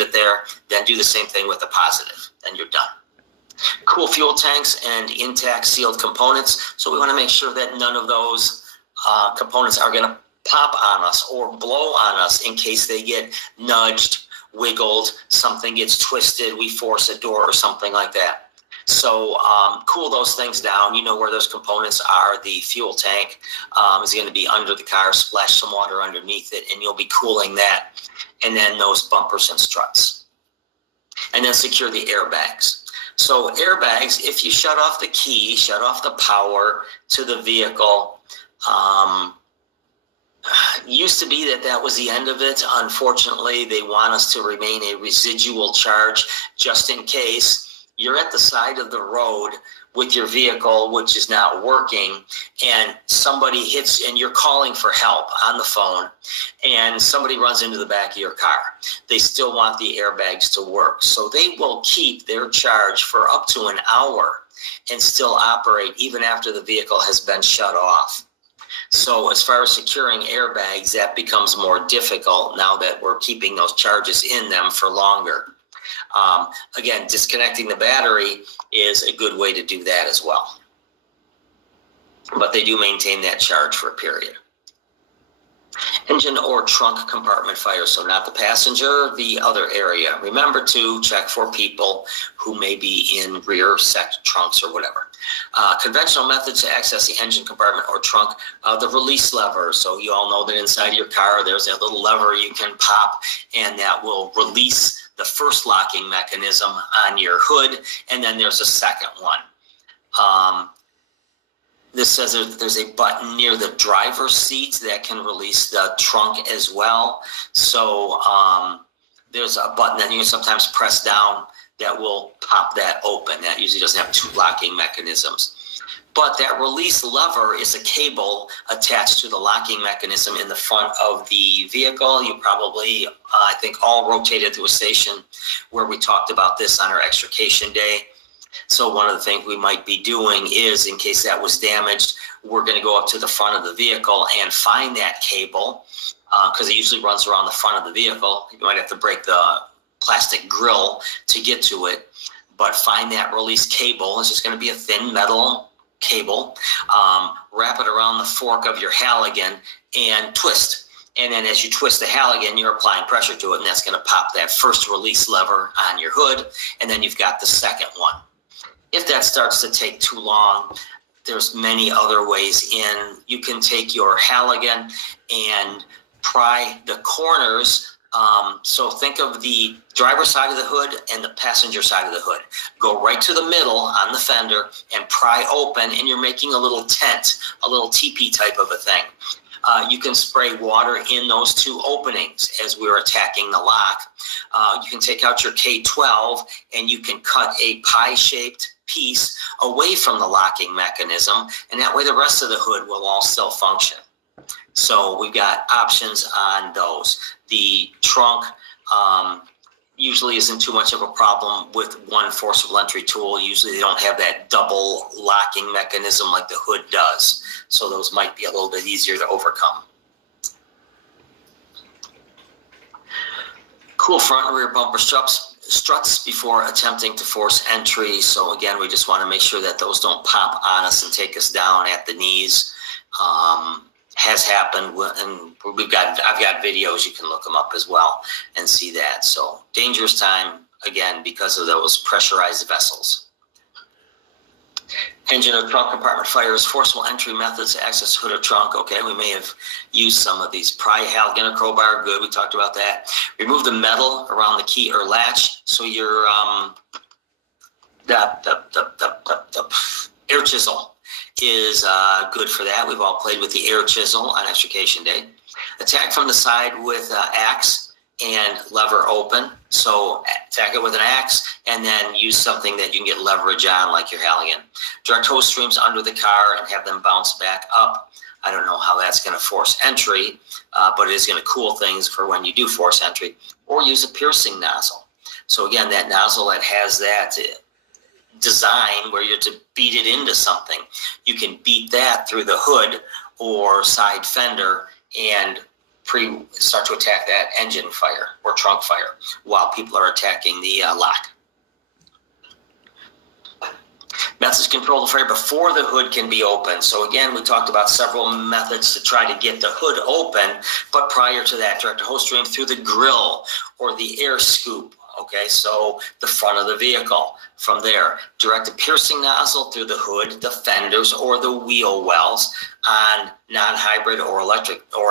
it there, then do the same thing with the positive, and you're done. Cool fuel tanks and intact sealed components. So we want to make sure that none of those components are going to pop on us or blow on us in case they get nudged, wiggled, something gets twisted, we force a door or something like that. So cool those things down. You know where those components are. The fuel tank is going to be under the car. Splash some water underneath it, and you'll be cooling that. And then those bumpers and struts. And then secure the airbags. So airbags, if you shut off the key, shut off the power to the vehicle, used to be that was the end of it. Unfortunately, they want us to remain a residual charge just in case you're at the side of the road with your vehicle, which is not working, and somebody hits, and you're calling for help on the phone, and somebody runs into the back of your car. They still want the airbags to work. So they will keep their charge for up to an hour and still operate even after the vehicle has been shut off. So as far as securing airbags, that becomes more difficult now that we're keeping those charges in them for longer. Again, disconnecting the battery is a good way to do that as well. But they do maintain that charge for a period. Engine or trunk compartment fire, so not the passenger, the other area. Remember to check for people who may be in rear trunks or whatever. Conventional methods to access the engine compartment or trunk, the release lever. So you all know that inside your car there's that little lever you can pop, and that will release the first locking mechanism on your hood, and then there's a second one. This says there's a button near the driver's seat that can release the trunk as well. So there's a button that you can sometimes press down that will pop that open. That usually doesn't have two locking mechanisms. But that release lever is a cable attached to the locking mechanism in the front of the vehicle. You probably, I think, all rotated to a station where we talked about this on our extrication day. So one of the things we might be doing is, in case that was damaged, we're going to go up to the front of the vehicle and find that cable, because it usually runs around the front of the vehicle. You might have to break the plastic grill to get to it, but find that release cable. It's just going to be a thin metal cable. Wrap it around the fork of your Halligan and twist. And then as you twist the Halligan, you're applying pressure to it, and that's going to pop that first release lever on your hood, and then you've got the second one. If that starts to take too long, there's many other ways in. You can take your Halligan and pry the corners. So think of the driver's side of the hood and the passenger side of the hood. Go right to the middle on the fender and pry open, and you're making a little tent, a little teepee type of a thing. You can spray water in those two openings as we're attacking the lock. You can take out your K12 and you can cut a pie-shaped piece away from the locking mechanism, and that way the rest of the hood will all still function. So we've got options on those. The trunk usually isn't too much of a problem with one forcible entry tool. Usually they don't have that double locking mechanism like the hood does. So those might be a little bit easier to overcome. Cool front and rear bumper struts before attempting to force entry. So again, we just want to make sure that those don't pop on us and take us down at the knees. Has happened, and I've got videos, you can look them up as well and see that. So dangerous time, again, because of those pressurized vessels. Engine or trunk compartment fires, forcible entry methods to access hood or trunk. Okay, we may have used some of these. Pry Halligan or crowbar, good, we talked about that. Remove the metal around the key or latch. So your the air chisel is good for that. We've all played with the air chisel on extrication day. Attack from the side with axe and lever open. So attack it with an axe and then use something that you can get leverage on, like your Halligan. Direct hose streams under the car and have them bounce back up. I don't know how that's going to force entry, but it is going to cool things for when you do force entry. Or use a piercing nozzle. So again, that nozzle that has that design where you're to beat it into something, you can beat that through the hood or side fender and start to attack that engine fire or trunk fire while people are attacking the lock. Methods to control the fire before the hood can be opened. So again, we talked about several methods to try to get the hood open, but prior to that, direct a hose stream through the grill or the air scoop. Okay, so the front of the vehicle. From there, direct a piercing nozzle through the hood, the fenders, or the wheel wells on non-hybrid or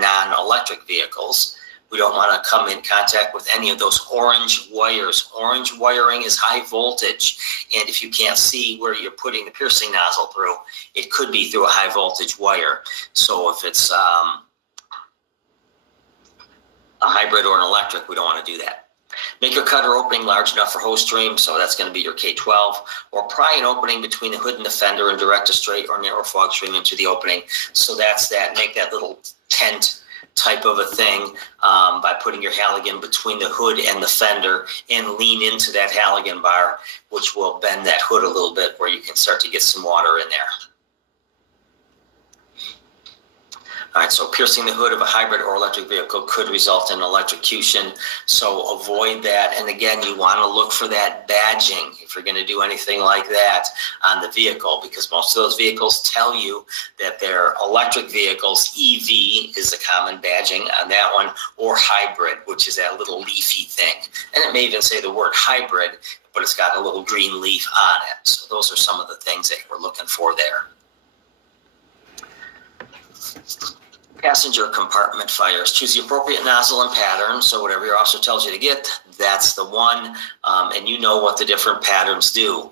non-electric vehicles. We don't want to come in contact with any of those orange wires. Orange wiring is high voltage, and if you can't see where you're putting the piercing nozzle through, it could be through a high voltage wire. So if it's a hybrid or an electric, we don't want to do that. Make a cutter opening large enough for hose stream, so that's going to be your K12, or pry an opening between the hood and the fender and direct a straight or narrow fog stream into the opening. So that's that. Make that little tent type of a thing by putting your Halligan between the hood and the fender and lean into that Halligan bar, which will bend that hood a little bit where you can start to get some water in there. All right, so piercing the hood of a hybrid or electric vehicle could result in electrocution, so avoid that. And again, you want to look for that badging if you're going to do anything like that on the vehicle, because most of those vehicles tell you that they're electric vehicles. EV is the common badging on that one, or hybrid, which is that little leafy thing. And it may even say the word hybrid, but it's got a little green leaf on it. So those are some of the things that we're looking for there. Passenger compartment fires. Choose the appropriate nozzle and pattern. So whatever your officer tells you to get, that's the one. And you know what the different patterns do.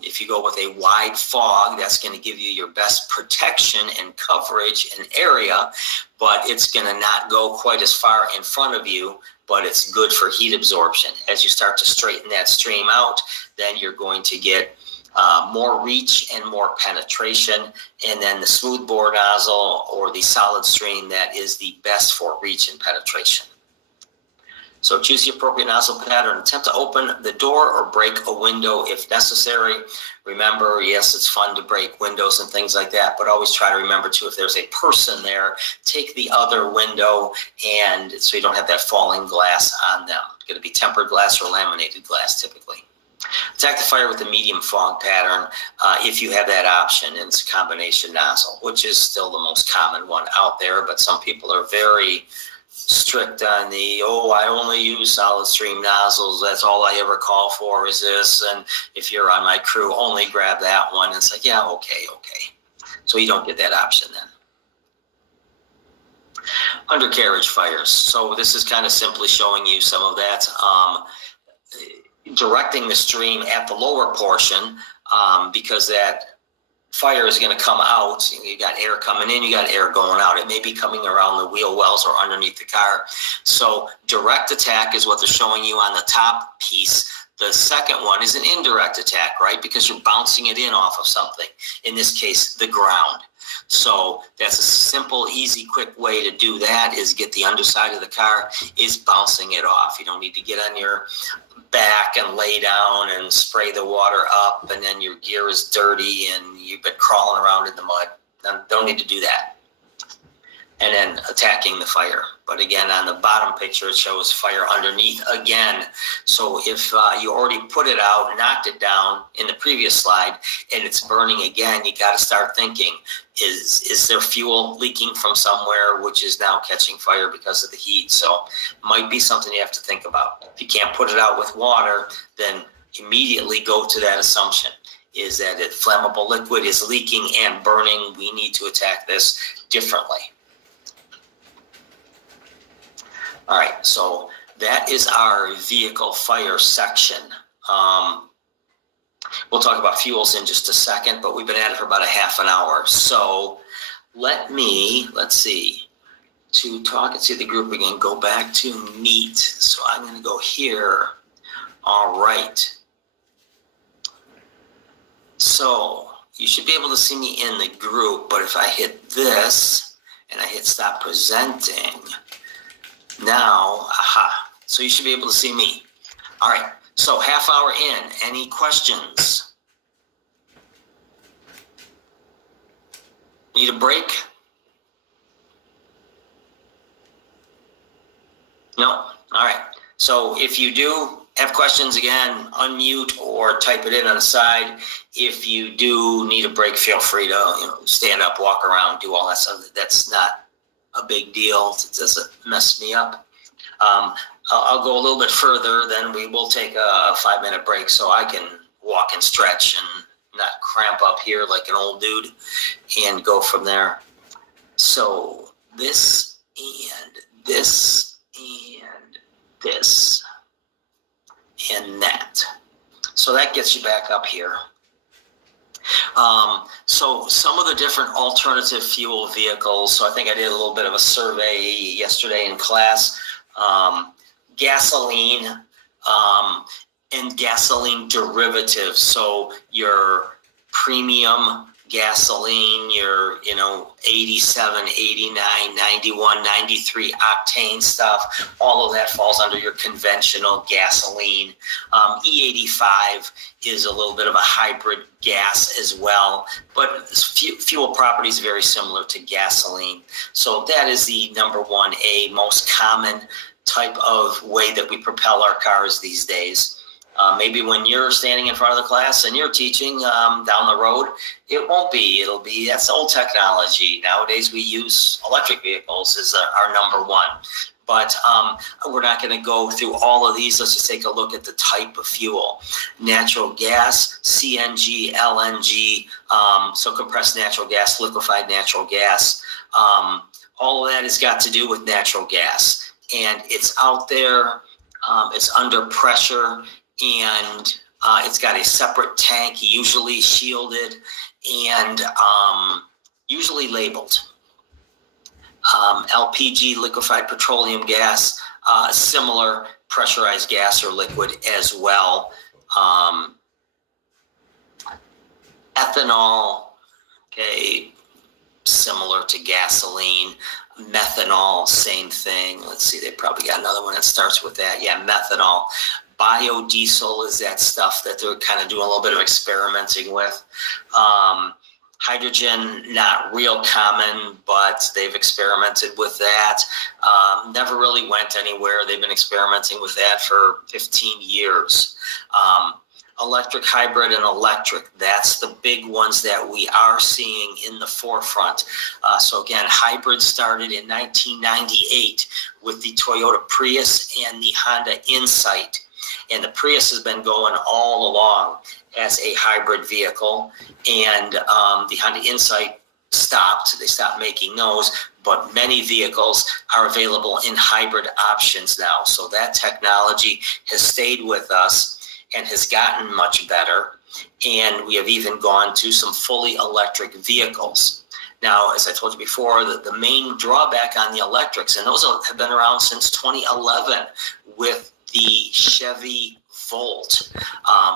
If you go with a wide fog, that's going to give you your best protection and coverage and area, but it's going to not go quite as far in front of you, but it's good for heat absorption. As you start to straighten that stream out, then you're going to get more reach and more penetration, and then the smooth bore nozzle or the solid stream, that is the best for reach and penetration. So choose the appropriate nozzle pattern. Attempt to open the door or break a window if necessary. Remember, yes, it's fun to break windows and things like that, but always try to remember too, if there's a person there, take the other window, and so you don't have that falling glass on them. It's going to be tempered glass or laminated glass typically. Attack the fire with a medium fog pattern if you have that option, and it's a combination nozzle, which is still the most common one out there, but some people are very strict on the, I only use solid stream nozzles, that's all I ever call for is this, and if you're on my crew, only grab that one. And it's like, yeah, okay. So you don't get that option then. Undercarriage fires. So this is kind of simply showing you some of that. Directing the stream at the lower portion because that fire is going to come out. You got air coming in, you got air going out. It may be coming around the wheel wells or underneath the car. So direct attack is what they're showing you on the top piece. The second one is an indirect attack, right? Because you're bouncing it in off of something. In this case, the ground. So that's a simple, easy, quick way to do that, is get the underside of the car, is bouncing it off. You don't need to get on your back and lay down and spray the water up, and then your gear is dirty and you've been crawling around in the mud. Don't need to do that. And then attacking the fire. But again, on the bottom picture, it shows fire underneath again. So if you already put it out, knocked it down in the previous slide, and it's burning again, you got to start thinking, is there fuel leaking from somewhere, which is now catching fire because of the heat? So might be something you have to think about. If you can't put it out with water, then immediately go to that assumption, is that if flammable liquid is leaking and burning, we need to attack this differently. All right, so that is our vehicle fire section. We'll talk about fuels in just a second, but we've been at it for about a half an hour. So let's see, to talk and see the group again, go back to meet. So I'm going to go here. All right. So you should be able to see me in the group, but if I hit this and I hit stop presenting, now, so you should be able to see me. All right, so half hour in, any questions? Need a break? No? All right. So if you do have questions, again, unmute or type it in on the side. If you do need a break, feel free to stand up, walk around, do all that stuff. That's not a big deal. It doesn't mess me up. I'll go a little bit further, then we will take a 5-minute break so I can walk and stretch and not cramp up here like an old dude and go from there. So this and this and this and that. So that gets you back up here. So some of the different alternative fuel vehicles. So I think I did a little bit of a survey yesterday in class. Gasoline and gasoline derivatives. So your premium gasoline, your 87, 89, 91, 93 octane stuff, all of that falls under your conventional gasoline. E85 is a little bit of a hybrid gas as well, but fuel property is very similar to gasoline. So that is the number 1A most common type of way that we propel our cars these days. Maybe when you're standing in front of the class and you're teaching down the road, it won't be. That's old technology. Nowadays we use electric vehicles as our number one. But we're not going to go through all of these. Let's just take a look at the type of fuel. Natural gas, CNG, LNG, so compressed natural gas, liquefied natural gas. All of that has got to do with natural gas. And it's out there, it's under pressure, and it's got a separate tank, usually shielded and usually labeled. LPG, liquefied petroleum gas, similar pressurized gas or liquid as well. Ethanol, okay, similar to gasoline. Methanol, same thing. Let's see, they probably got another one that starts with that. Yeah, methanol. Biodiesel is that stuff that they're kind of doing a little bit of experimenting with. Hydrogen, not real common, but they've experimented with that. Never really went anywhere. They've been experimenting with that for 15 years. Electric, hybrid, and electric, that's the big ones that we are seeing in the forefront. So again, hybrid started in 1998 with the Toyota Prius and the Honda Insight. And the Prius has been going all along as a hybrid vehicle. And the Honda Insight stopped. They stopped making those. But many vehicles are available in hybrid options now. So that technology has stayed with us and has gotten much better. And we have even gone to some fully electric vehicles. Now, as I told you before, the main drawback on the electrics, and those have been around since 2011 with the Chevy Volt,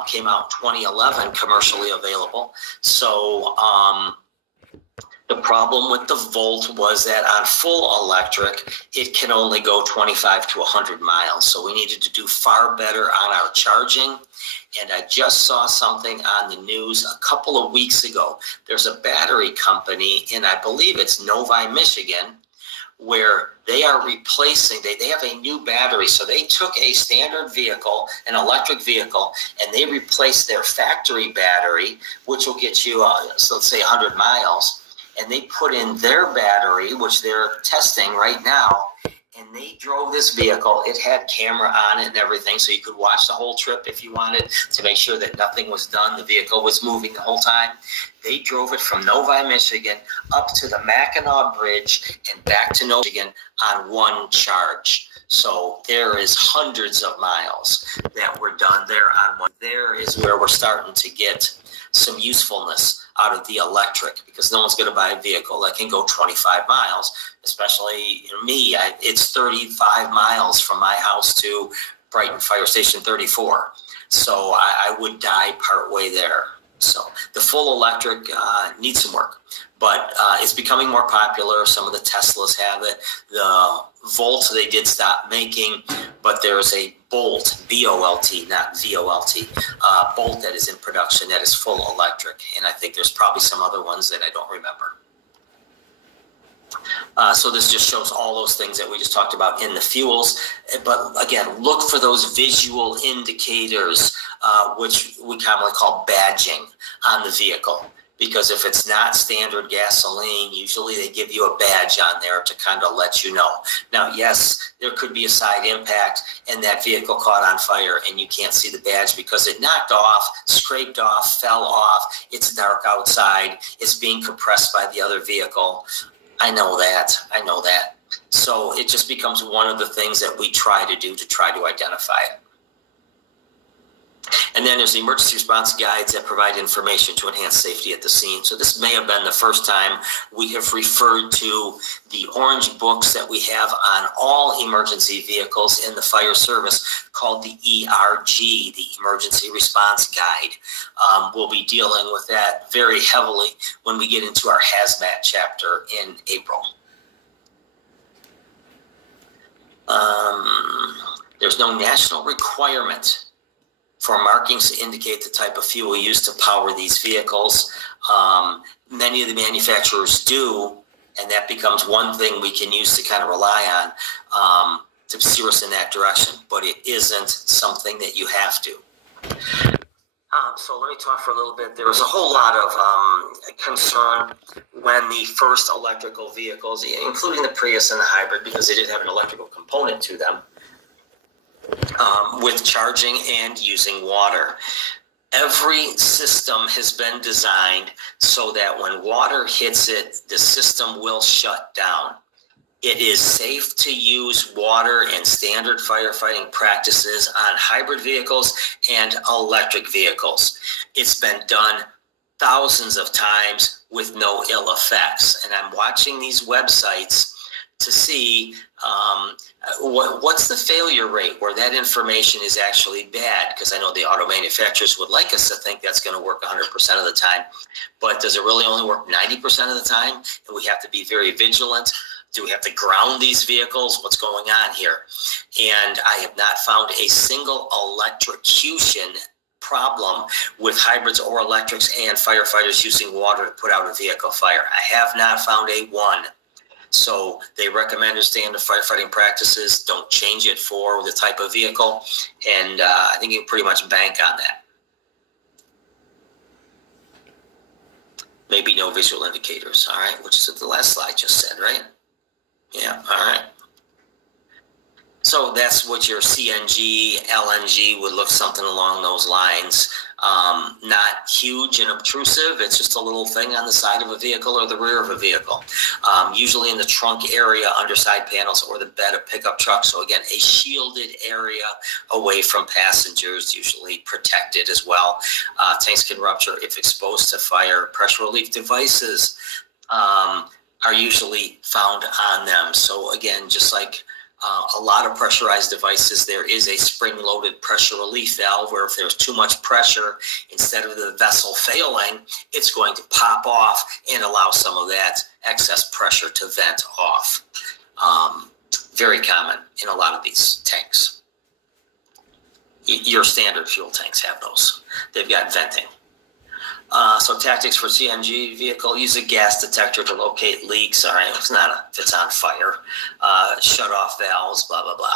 came out in 2011, commercially available. So the problem with the Volt was that on full electric, it can only go 25 to 100 miles. So we needed to do far better on our charging. And I just saw something on the news a couple of weeks ago. There's a battery company, and I believe it's Novi, Michigan, where they are replacing, they have a new battery. So they took a standard vehicle, an electric vehicle, and they replaced their factory battery, which will get you, so let's say 100 miles. And they put in their battery, which they're testing right now, and they drove this vehicle. It had camera on it and everything, so you could watch the whole trip if you wanted to make sure that nothing was done. The vehicle was moving the whole time. They drove it from Novi, Michigan, up to the Mackinac Bridge and back to Novi, Michigan on one charge. So there is hundreds of miles that were done there on one. There is where we're starting to get some usefulness out of the electric, because no one's going to buy a vehicle that can go 25 miles, especially me. It's 35 miles from my house to Brighton Fire Station 34. So I would die partway there. So the full electric needs some work, but it's becoming more popular. Some of the Teslas have it. The Volt they did stop making, but there's a Bolt, B-O-L-T, not V-O-L-T, Bolt that is in production that is full electric. And I think there's probably some other ones that I don't remember. So this just shows all those things that we just talked about in the fuels. But again, look for those visual indicators, which we commonly call badging on the vehicle. Because if it's not standard gasoline, usually they give you a badge on there to kind of let you know. Now, yes, there could be a side impact and that vehicle caught on fire and you can't see the badge because it knocked off, scraped off, fell off. It's dark outside. It's being compressed by the other vehicle. I know that. So it just becomes one of the things that we try to do to try to identify it. And then there's the emergency response guides that provide information to enhance safety at the scene. So this may have been the first time we have referred to the orange books that we have on all emergency vehicles in the fire service called the ERG, the Emergency Response Guide. We'll be dealing with that very heavily when we get into our hazmat chapter in April. There's no national requirement for markings to indicate the type of fuel used to power these vehicles. Many of the manufacturers do, and that becomes one thing we can use to kind of rely on to steer us in that direction, but it isn't something that you have to. So let me talk for a little bit. There was a whole lot of concern when the first electrical vehicles, including the Prius and the hybrid, because they did have an electrical component to them, with charging and using water. Every system has been designed so that when water hits it, the system will shut down. It is safe to use water in standard firefighting practices on hybrid vehicles and electric vehicles. It's been done thousands of times with no ill effects. And I'm watching these websites to see what's the failure rate where that information is actually bad, because I know the auto manufacturers would like us to think that's going to work 100% of the time, but does it really only work 90% of the time? And we have to be very vigilant. Do we have to ground these vehicles? What's going on here? And I have not found a single electrocution problem with hybrids or electrics and firefighters using water to put out a vehicle fire. I have not found a one. So they recommend to standard firefighting practices. Don't change it for the type of vehicle. And I think you can pretty much bank on that. Maybe no visual indicators, all right, which is what the last slide just said, right? Yeah, all right. So that's what your CNG, LNG would look something along those lines. Not huge and obtrusive. It's just a little thing on the side of a vehicle or the rear of a vehicle. Usually in the trunk area, underside panels, or the bed of pickup trucks. So again, a shielded area away from passengers, usually protected as well. Tanks can rupture if exposed to fire. Pressure relief devices are usually found on them. So again, just like a lot of pressurized devices, there is a spring-loaded pressure relief valve where if there's too much pressure, instead of the vessel failing, it's going to pop off and allow some of that excess pressure to vent off. Very common in a lot of these tanks. Your standard fuel tanks have those. They've got venting. So tactics for CNG vehicle: use a gas detector to locate leaks. All right, if it's on fire. Shut off valves, blah, blah, blah.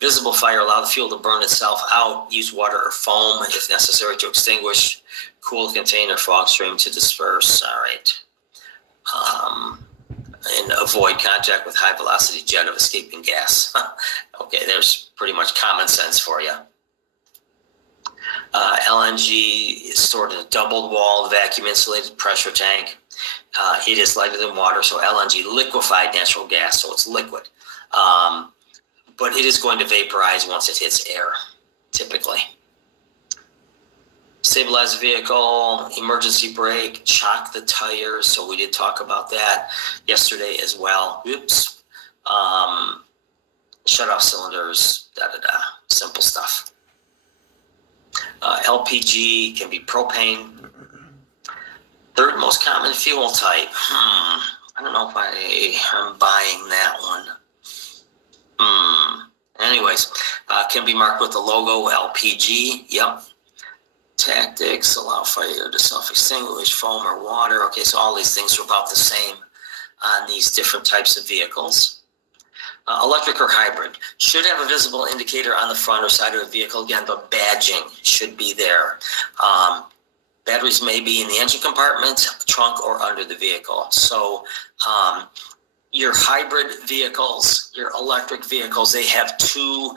Visible fire: allow the fuel to burn itself out. Use water or foam if necessary to extinguish. Cool container, fog stream to disperse. All right. And avoid contact with high velocity jet of escaping gas. Okay, there's pretty much common sense for you. LNG is stored in a double-walled, vacuum-insulated pressure tank. It is lighter than water, so LNG, liquefied natural gas, so it's liquid. But it is going to vaporize once it hits air, typically. Stabilize the vehicle, emergency brake, chock the tires. So we did talk about that yesterday as well. Oops. Shut off cylinders, da-da-da, simple stuff. LPG can be propane. Third most common fuel type. I don't know if I'm buying that one. Anyways, can be marked with the logo LPG. Yep. Tactics: allow fire to self-extinguish, foam or water. Okay, so all these things are about the same. on these different types of vehicles. Electric or hybrid should have a visible indicator on the front or side of the vehicle. Again, the badging should be there. Batteries may be in the engine compartment, trunk, or under the vehicle. So your hybrid vehicles, your electric vehicles, they have two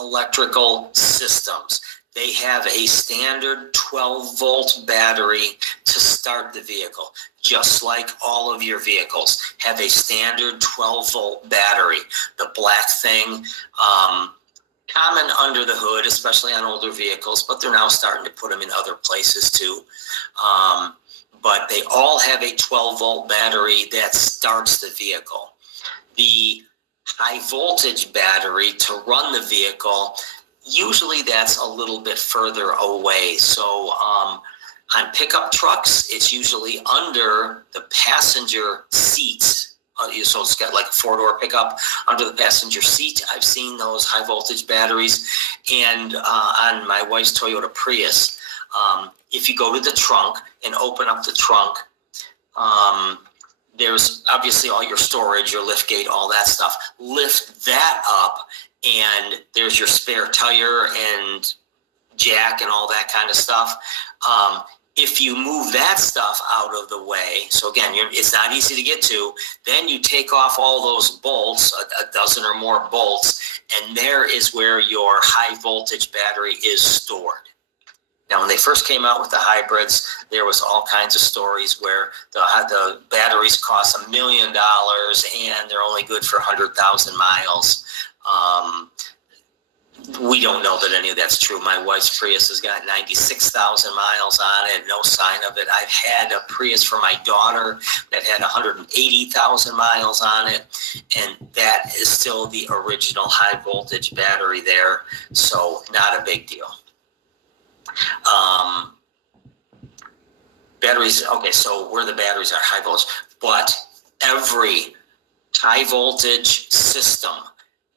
electrical systems. They have a standard 12-volt battery to start the vehicle, just like all of your vehicles have a standard 12-volt battery. The black thing, common under the hood, especially on older vehicles, but they're now starting to put them in other places too. But they all have a 12-volt battery that starts the vehicle. The high-voltage battery to run the vehicle, usually that's a little bit further away. So on pickup trucks, it's usually under the passenger seats. So it's got like a four-door pickup under the passenger seat. I've seen those high-voltage batteries. And on my wife's Toyota Prius, if you go to the trunk and open up the trunk, there's obviously all your storage, your lift gate, all that stuff. Lift that up, and there's your spare tire and jack and all that kind of stuff. If you move that stuff out of the way, so again, it's not easy to get to, then you take off all those bolts, a dozen or more bolts, and there is where your high voltage battery is stored. Now, when they first came out with the hybrids, there was all kinds of stories where the batteries cost $1 million and they're only good for 100,000 miles. We don't know that any of that's true. My wife's Prius has got 96,000 miles on it, no sign of it. I've had a Prius for my daughter that had 180,000 miles on it, and that is still the original high voltage battery there, so not a big deal. Batteries, okay, so where the batteries are high voltage, but every high voltage system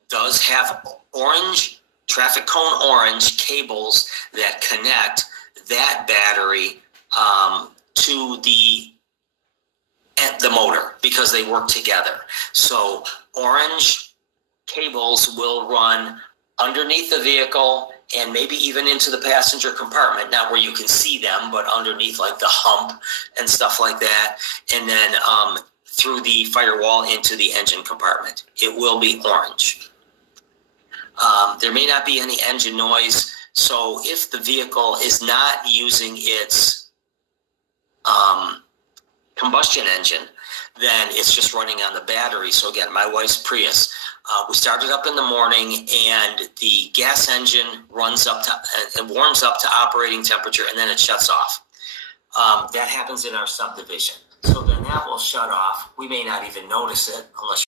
does have orange, traffic cone orange cables that connect that battery to the motor, because they work together. So orange cables will run underneath the vehicle and maybe even into the passenger compartment, not where you can see them, but underneath like the hump and stuff like that, and then through the firewall into the engine compartment. It will be orange. There may not be any engine noise, so if the vehicle is not using its combustion engine, then it's just running on the battery. So again, my wife's Prius, we started up in the morning and the gas engine runs up to and warms up to operating temperature, and then it shuts off. That happens in our subdivision. So then that will shut off. We may not even notice it unless